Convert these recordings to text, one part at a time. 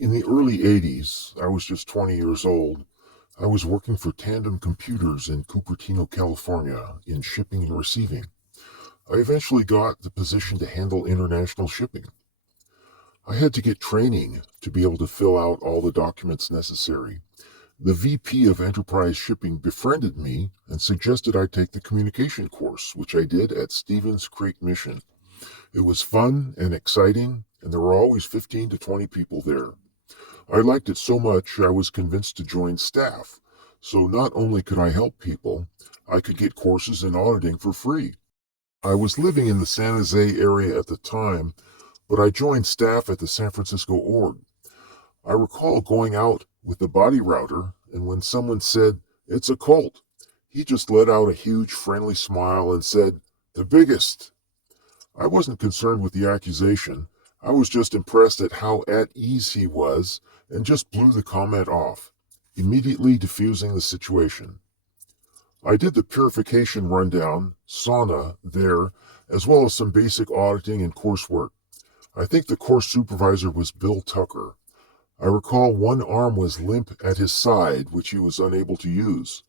In the early 80s, I was just 20 years old. I was working for Tandem Computers in Cupertino, California, in shipping and receiving. I eventually got the position to handle international shipping. I had to get training to be able to fill out all the documents necessary. The VP of Enterprise Shipping befriended me and suggested I take the communication course, which I did at Stevens Creek Mission. It was fun and exciting, and there were always 15 to 20 people there. I liked it so much I was convinced to join staff. So not only could I help people, I could get courses in auditing for free. I was living in the San Jose area at the time, but I joined staff at the San Francisco org. I recall going out with the body router, and when someone said, "It's a cult," he just let out a huge friendly smile and said, "The biggest." I wasn't concerned with the accusation. I was just impressed at how at ease he was and just blew the comment off, immediately diffusing the situation. I did the purification rundown, sauna, there, as well as some basic auditing and coursework. I think the course supervisor was Bill Tucker. I recall one arm was limp at his side, which he was unable to use.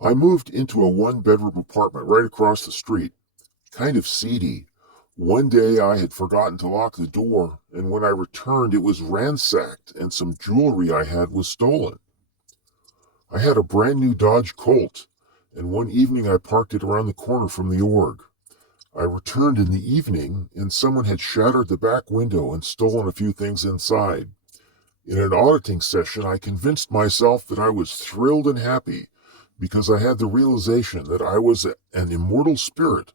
I moved into a one-bedroom apartment right across the street, kind of seedy. One day I had forgotten to lock the door, and when I returned it was ransacked and some jewelry I had was stolen. I had a brand new Dodge Colt, and one evening I parked it around the corner from the org. I returned in the evening, and someone had shattered the back window and stolen a few things inside. In an auditing session, I convinced myself that I was thrilled and happy because I had the realization that I was an immortal spirit,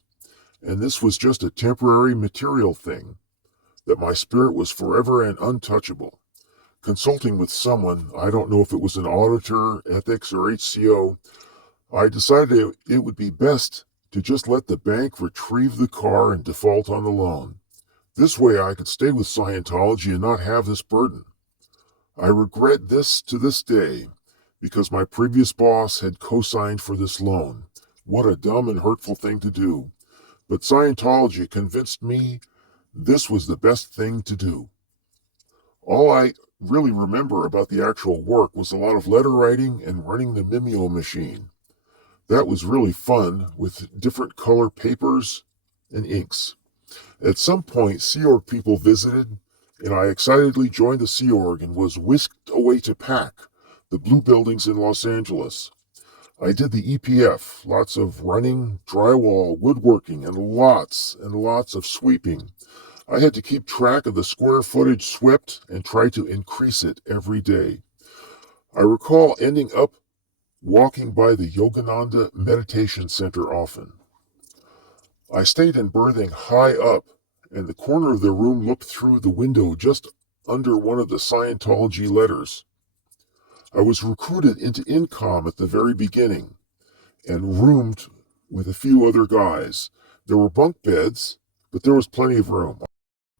and this was just a temporary material thing, that my spirit was forever and untouchable. Consulting with someone, I don't know if it was an auditor, ethics, or HCO, I decided it would be best to just let the bank retrieve the car and default on the loan. This way I could stay with Scientology and not have this burden. I regret this to this day, because my previous boss had co-signed for this loan. What a dumb and hurtful thing to do. But Scientology convinced me this was the best thing to do. All I really remember about the actual work was a lot of letter writing and running the Mimeo machine. That was really fun with different color papers and inks. At some point, Sea Org people visited, and I excitedly joined the Sea Org and was whisked away to PAC, the blue buildings in Los Angeles. I did the EPF, lots of running, drywall, woodworking, and lots of sweeping. I had to keep track of the square footage swept and try to increase it every day. I recall ending up walking by the Yogananda Meditation Center often. I stayed in berthing high up, and the corner of the room looked through the window just under one of the Scientology letters. I was recruited into INCOM at the very beginning and roomed with a few other guys. There were bunk beds, but there was plenty of room.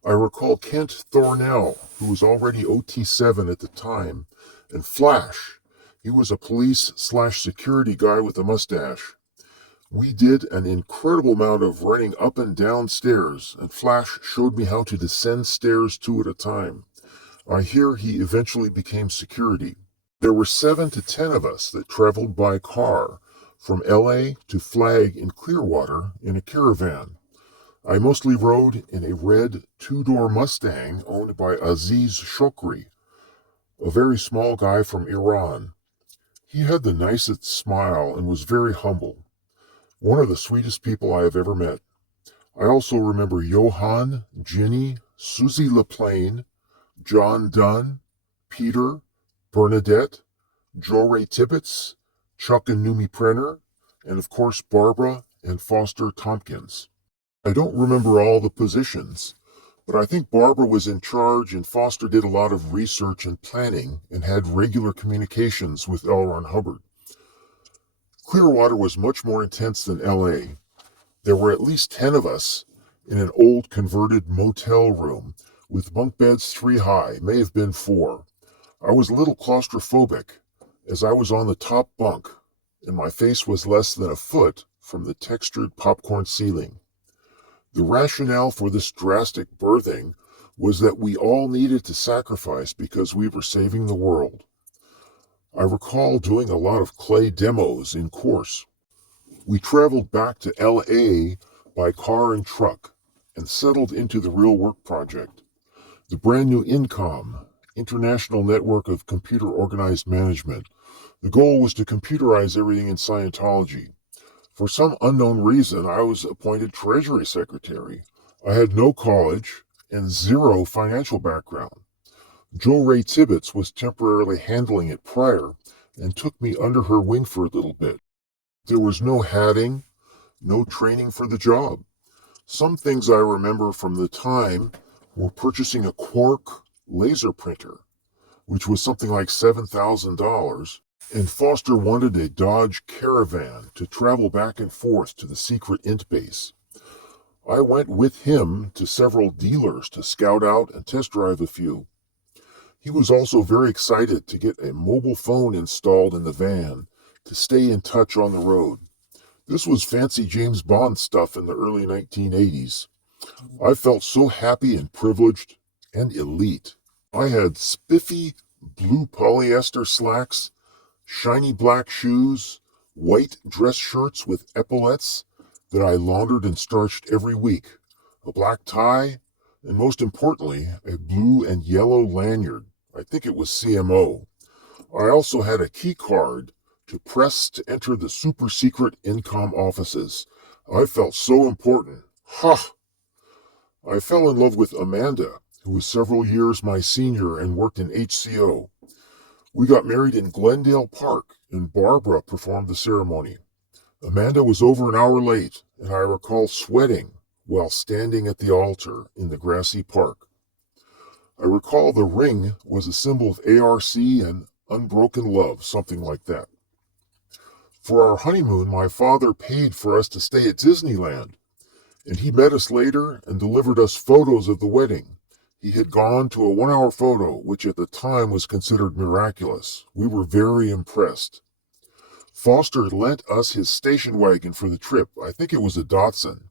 I recall Kent Thornell, who was already OT7 at the time, and Flash. He was a police/security guy with a mustache. We did an incredible amount of running up and down stairs, and Flash showed me how to descend stairs two at a time. I hear he eventually became security. There were 7 to 10 of us that traveled by car from LA to Flag in Clearwater in a caravan. I mostly rode in a red 2-door Mustang owned by Aziz Shokri, a very small guy from Iran. He had the nicest smile and was very humble. One of the sweetest people I have ever met. I also remember Johan, Ginny, Susie LaPlane, John Dunn, Peter, Bernadette, Joe Ray Tibbetts, Chuck and Numi Prenner, and of course Barbara and Foster Tompkins. I don't remember all the positions, but I think Barbara was in charge and Foster did a lot of research and planning and had regular communications with L. Ron Hubbard. Clearwater was much more intense than LA. There were at least 10 of us in an old converted motel room with bunk beds 3 high, may have been 4. I was a little claustrophobic as I was on the top bunk and my face was less than a foot from the textured popcorn ceiling. The rationale for this drastic birthing was that we all needed to sacrifice because we were saving the world. I recall doing a lot of clay demos in course. We traveled back to LA by car and truck and settled into the real work project, the brand new INCOM, International Network of Computer Organized Management. The goal was to computerize everything in Scientology. For some unknown reason, I was appointed Treasury Secretary. I had no college and zero financial background. Jo Ray Tibbetts was temporarily handling it prior and took me under her wing for a little bit. There was no hatting, no training for the job. Some things I remember from the time were purchasing a Quark laser printer, which was something like $7,000, and Foster wanted a Dodge Caravan to travel back and forth to the secret int base. I went with him to several dealers to scout out and test drive a few. He was also very excited to get a mobile phone installed in the van to stay in touch on the road. This was fancy James Bond stuff in the early 1980s. I felt so happy and privileged and elite. I had spiffy blue polyester slacks, shiny black shoes, white dress shirts with epaulets that I laundered and starched every week, a black tie, and most importantly, a blue and yellow lanyard. I think it was CMO. I also had a key card to press to enter the super secret INCOM offices. I felt so important. Ha! I fell in love with Amanda, who was several years my senior and worked in HCO. We got married in Glendale Park, and Barbara performed the ceremony. Amanda was over an hour late, and I recall sweating while standing at the altar in the grassy park. I recall the ring was a symbol of ARC and unbroken love, something like that. For our honeymoon, my father paid for us to stay at Disneyland, and he met us later and delivered us photos of the wedding. He had gone to a 1-hour photo, which at the time was considered miraculous. We were very impressed. Foster lent us his station wagon for the trip. I think it was a Datsun.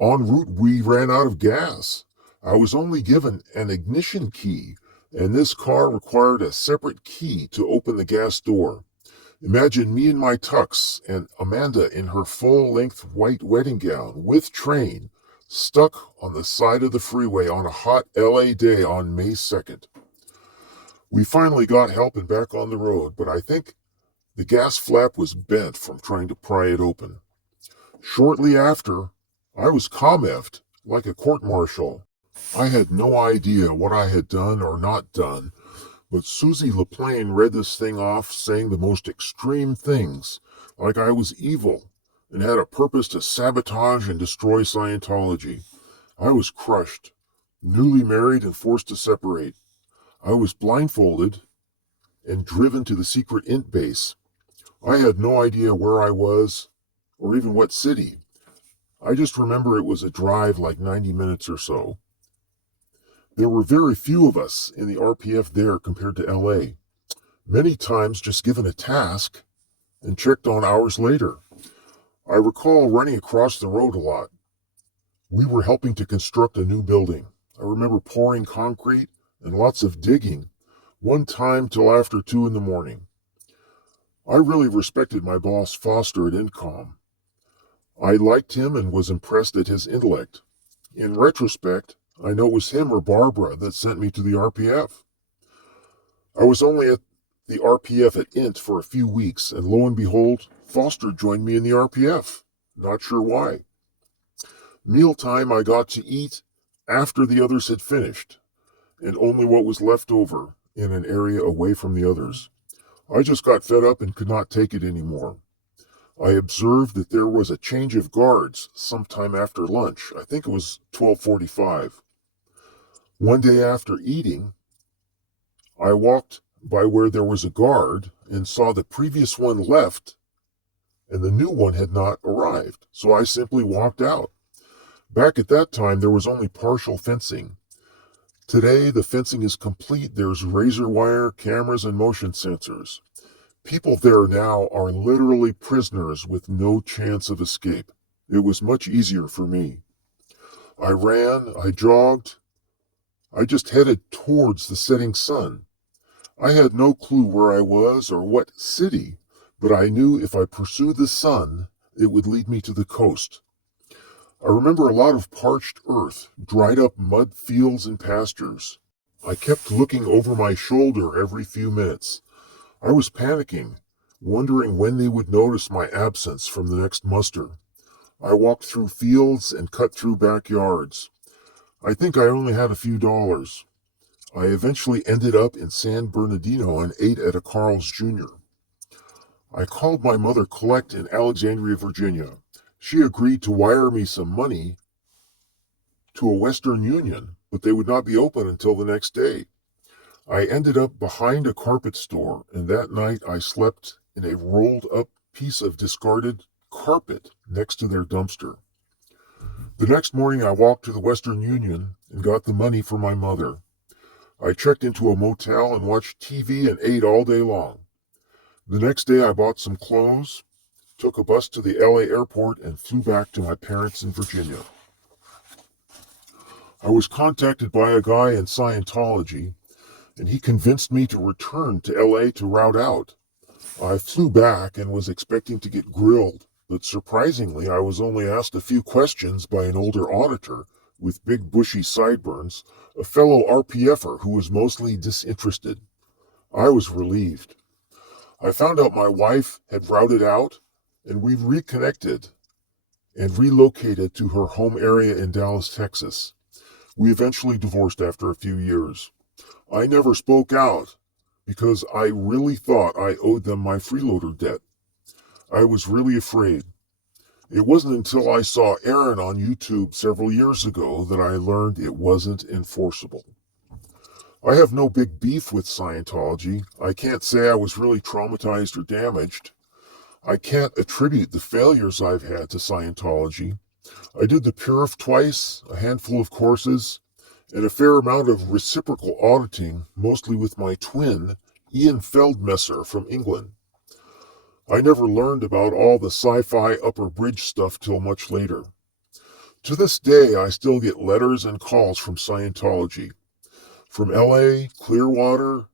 En route, we ran out of gas. I was only given an ignition key, and this car required a separate key to open the gas door. Imagine me in my tux and Amanda in her full-length white wedding gown with train, stuck on the side of the freeway on a hot LA day on May 2nd. We finally got help and back on the road, but I think the gas flap was bent from trying to pry it open. Shortly after, I was comm-effed like a court-martial. I had no idea what I had done or not done, but Susie LaPlane read this thing off saying the most extreme things, like I was evil and had a purpose to sabotage and destroy Scientology. I was crushed, newly married and forced to separate. I was blindfolded and driven to the secret int base. I had no idea where I was or even what city. I just remember it was a drive like 90 minutes or so. There were very few of us in the RPF there compared to LA. Many times just given a task and checked on hours later. I recall running across the road a lot. We were helping to construct a new building. I remember pouring concrete and lots of digging, one time till after 2 in the morning. I really respected my boss Foster at INCOM. I liked him and was impressed at his intellect. In retrospect, I know it was him or Barbara that sent me to the RPF. I was only at the RPF at INT for a few weeks, and lo and behold, Foster joined me in the RPF. Not sure why. Mealtime I got to eat after the others had finished, and only what was left over in an area away from the others. I just got fed up and could not take it anymore. I observed that there was a change of guards sometime after lunch. I think it was 12:45. One day after eating, I walked by where there was a guard and saw the previous one left and the new one had not arrived, so I simply walked out. Back at that time, there was only partial fencing. Today, the fencing is complete. There's razor wire, cameras, and motion sensors. People there now are literally prisoners with no chance of escape. It was much easier for me. I ran, I jogged, I just headed towards the setting sun. I had no clue where I was or what city, but I knew if I pursued the sun, it would lead me to the coast. I remember a lot of parched earth, dried up mud fields and pastures. I kept looking over my shoulder every few minutes. I was panicking, wondering when they would notice my absence from the next muster. I walked through fields and cut through backyards. I think I only had a few dollars. I eventually ended up in San Bernardino and ate at a Carl's Jr. I called my mother Colette in Alexandria, Virginia. She agreed to wire me some money to a Western Union, but they would not be open until the next day. I ended up behind a carpet store, and that night I slept in a rolled-up piece of discarded carpet next to their dumpster. The next morning I walked to the Western Union and got the money for my mother. I checked into a motel and watched TV and ate all day long. The next day I bought some clothes, took a bus to the LA airport, and flew back to my parents in Virginia. I was contacted by a guy in Scientology, and he convinced me to return to LA to route out. I flew back and was expecting to get grilled, but surprisingly I was only asked a few questions by an older auditor with big bushy sideburns, a fellow RPFer who was mostly disinterested. I was relieved. I found out my wife had routed out, and we reconnected and relocated to her home area in Dallas, Texas. We eventually divorced after a few years. I never spoke out because I really thought I owed them my freeloader debt. I was really afraid. It wasn't until I saw Aaron on YouTube several years ago that I learned it wasn't enforceable. I have no big beef with Scientology. I can't say I was really traumatized or damaged. I can't attribute the failures I've had to Scientology. I did the Purif twice, a handful of courses, and a fair amount of reciprocal auditing, mostly with my twin, Ian Feldmesser from England. I never learned about all the sci-fi upper bridge stuff till much later. To this day, I still get letters and calls from Scientology. From LA, Clearwater,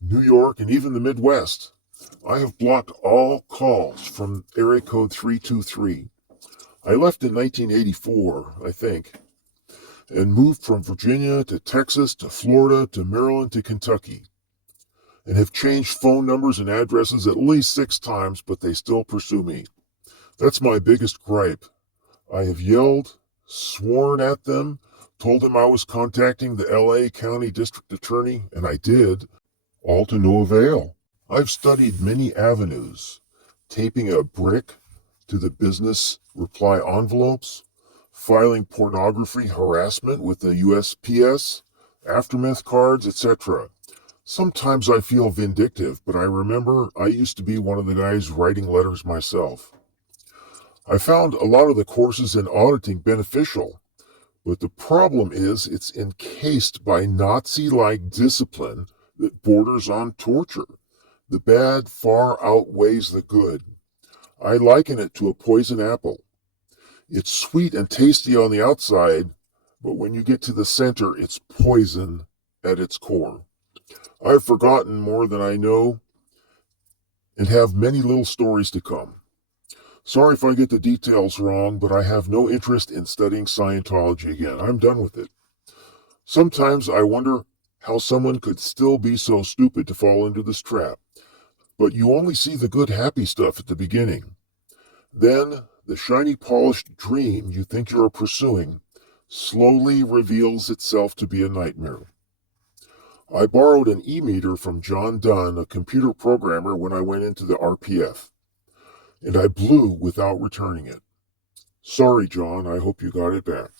New York, and even the Midwest. I have blocked all calls from area code 323. I left in 1984, I think, and moved from Virginia to Texas to Florida to Maryland to Kentucky, and have changed phone numbers and addresses at least 6 times, but they still pursue me. That's my biggest gripe. I have yelled, sworn at them, told them I was contacting the LA County District Attorney, and I did, all to no avail. I've studied many avenues, taping a brick to the business reply envelopes, filing pornography harassment with the USPS, aftermath cards, etc. Sometimes I feel vindictive, but I remember I used to be one of the guys writing letters myself. I found a lot of the courses in auditing beneficial, but the problem is it's encased by Nazi-like discipline that borders on torture. The bad far outweighs the good. I liken it to a poison apple. It's sweet and tasty on the outside, but when you get to the center, it's poison at its core. I've forgotten more than I know and have many little stories to come. Sorry if I get the details wrong, but I have no interest in studying Scientology again. I'm done with it. Sometimes I wonder how someone could still be so stupid to fall into this trap. But you only see the good, happy stuff at the beginning. Then, the shiny, polished dream you think you are pursuing slowly reveals itself to be a nightmare. I borrowed an e-meter from John Dunn, a computer programmer, when I went into the RPF, and I blew without returning it. Sorry, John, I hope you got it back.